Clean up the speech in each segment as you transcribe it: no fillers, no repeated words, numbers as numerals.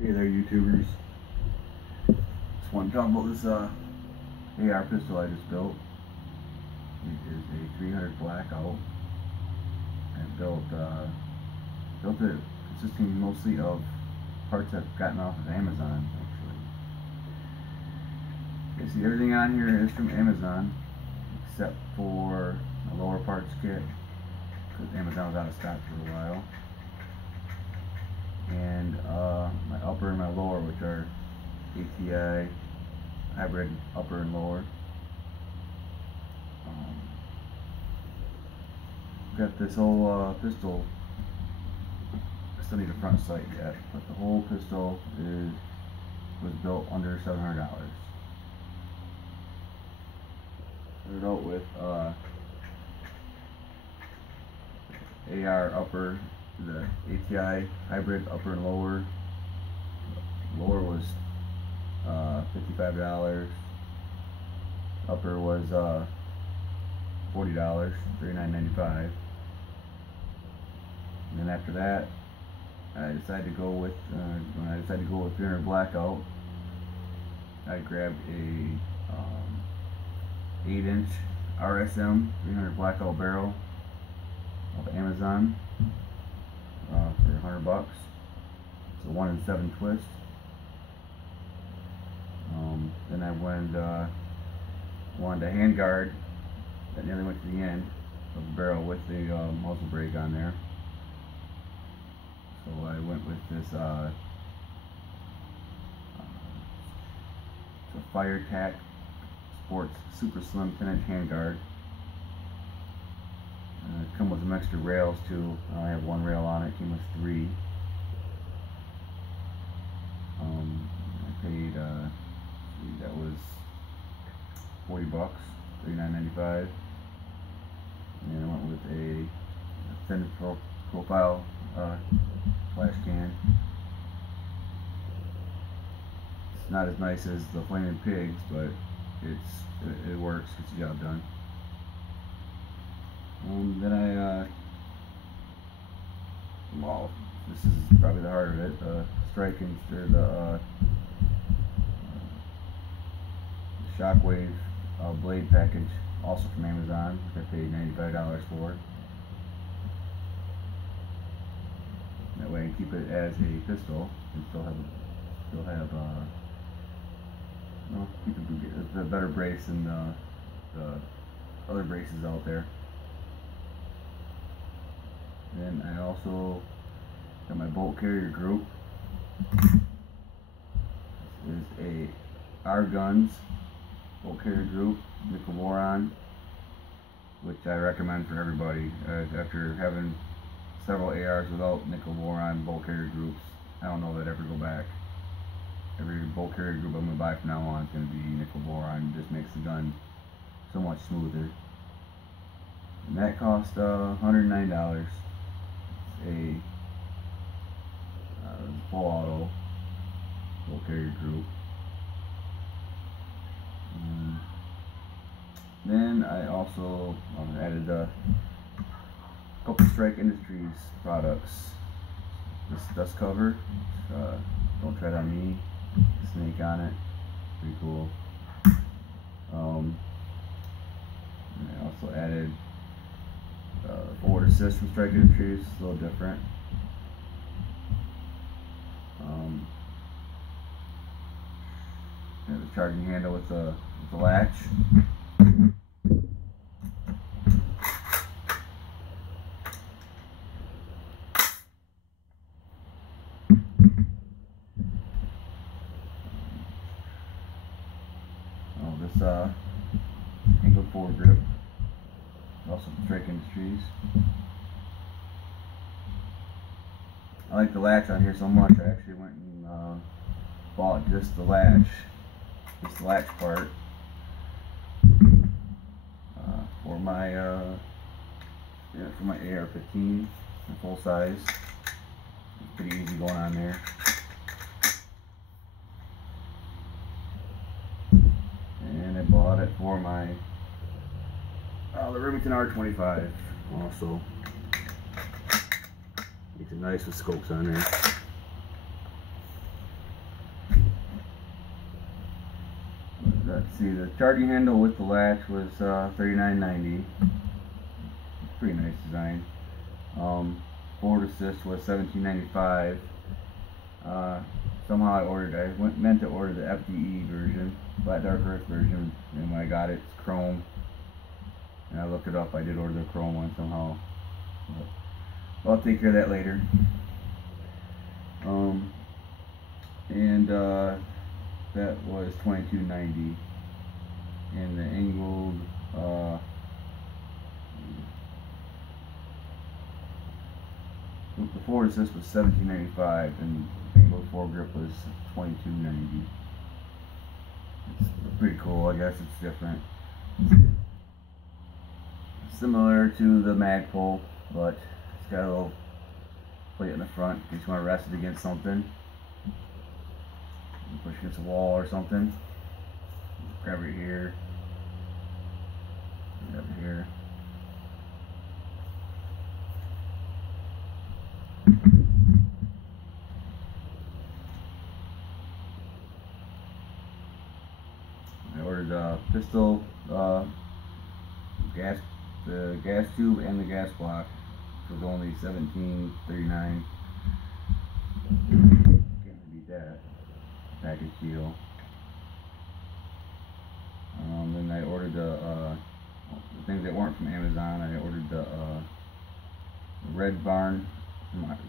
Hey there, YouTubers. Just want to talk about this AR pistol I just built. It is a 300 Blackout. I built it consisting mostly of parts I've gotten off of Amazon, actually. Okay, see, everything on here is from Amazon except for a lower parts kit, because Amazon was out of stock for a while. And my upper and my lower, which are ATI Hybrid upper and lower. Got this whole pistol. I still need a front sight yet, but the whole pistol was built under $700. Started out with AR upper, the ATI Hybrid upper and lower. Lower was $55. Upper was $40, $39.95. And then after that, I decided to go with 300 Blackout. I grabbed a 8-inch RSM 300 Blackout barrel off Amazon for $100. It's a 1 in 7 twist. Then I wanted a handguard that nearly went to the end of the barrel with the muzzle brake on there. So I went with this it's a Fire Tac Sports Super Slim 10-inch handguard. It comes with some extra rails too. I have one rail on it. Came with 3. I paid that was $40, $39.95. And I went with a thin profile flash can. It's not as nice as the Flaming Pigs, but it works, gets the job done. Then well, this is probably the heart of it, the Shockwave Blade package, also from Amazon, which I paid $95 for. That way I can keep it as a pistol and still have keep it a better brace than the other braces out there. Then I also got my bolt carrier group. This is a R Guns bolt carrier group, nickle boron, which I recommend for everybody. After having several ARs without nickle boron bolt carrier groups, I don't know that I'd ever go back. Every bolt carrier group I'm going to buy from now on is going to be nickel boron. It just makes the gun so much smoother. And that cost $109. It's a full auto bolt carrier group. Then I also added a couple Strike Industries products. This dust cover, Don't Tread on Me, snake on it, pretty cool. And I also added forward assist from Strike Industries, a little different. The charging handle with the latch. This angled forward grip, also from Strike Industries. I like the latch on here so much, I actually went and bought just the latch part for my AR-15, full size. It's pretty easy going on there. And I bought it for my the Remington R25 also. Makes it nice with scopes on there. let's see, the charging handle with the latch was $39.90. Pretty nice design. Forward assist was $17.95. Somehow I meant to order the FDE version, Black Dark Earth version, and when I got it, it's chrome. And I looked it up, I did order the chrome one somehow. But I'll take care of that later. That was $22.90. And the angled, the forward assist was $17.95, and the angled foregrip was $22.90. It's pretty cool, I guess it's different. Similar to the Magpul, but it's got a little plate in the front in case you want to rest it against something. Push against a wall or something. Grab it here. Grab it here. I ordered a pistol, the gas tube and the gas block. It was only $17.39. Can't beat that. Package deal. Then I ordered the things that weren't from Amazon. I ordered the Red Barn.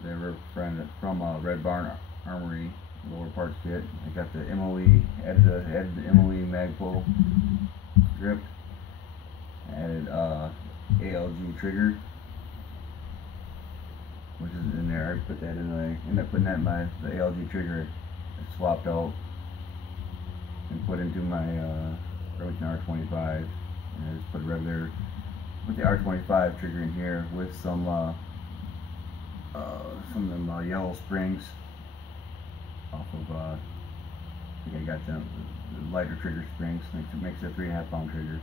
They were from Red Barn Armory lower parts kit. I got the MOE. Added the MOE Magpul grip. Added ALG Trigger, which is in there. I put that in. I ended up putting that in the ALG Trigger. I swapped out and put into my Remington R25, and I just put a regular with the R25 trigger in here with some of them yellow springs off of I think I got the lighter trigger springs. Makes it a 3.5 pound trigger.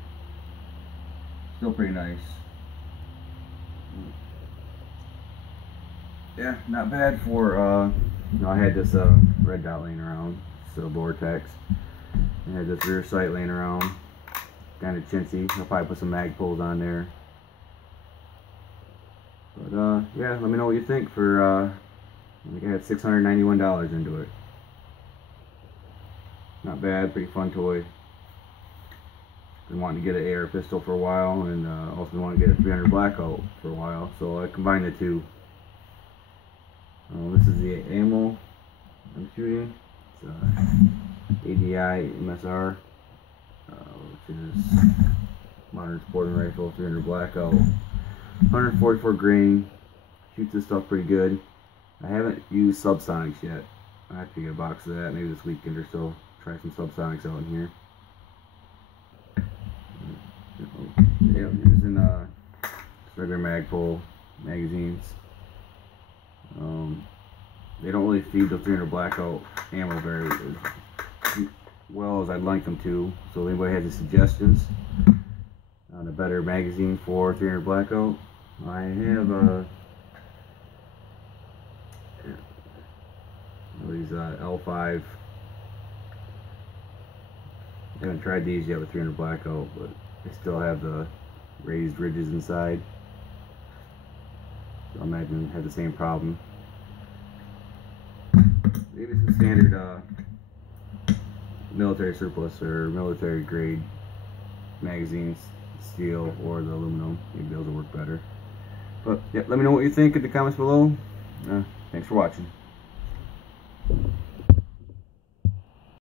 Still pretty nice. Yeah, not bad for I had this red dot laying around, so Vortex. I had this rear sight laying around, kind of chintzy. I'll probably put some Magpuls on there. But yeah, let me know what you think. For I think I had $691 into it. Not bad, pretty fun toy. Been wanting to get an AR pistol for a while, and also been wanting to get a 300 Blackout for a while, so I combined the two. This is the ammo I'm shooting. It's ATI MSR, which is modern sporting rifle, 300 Blackout, 144 grain. Shoots this stuff pretty good. I haven't used subsonics yet. I have to get a box of that maybe this weekend or so. Try some subsonics out in here. Yeah, I'm using regular Magpul magazines. They don't really feed the 300 Blackout ammo very well as I'd like them to. So if anybody has any suggestions on a better magazine for 300 Blackout, I have these L5. I haven't tried these yet with 300 Blackout, but they still have the raised ridges inside. So I imagine have the same problem. Maybe some standard military surplus or military grade magazines, steel or the aluminum. Maybe those will work better. But yeah, let me know what you think in the comments below. Thanks for watching.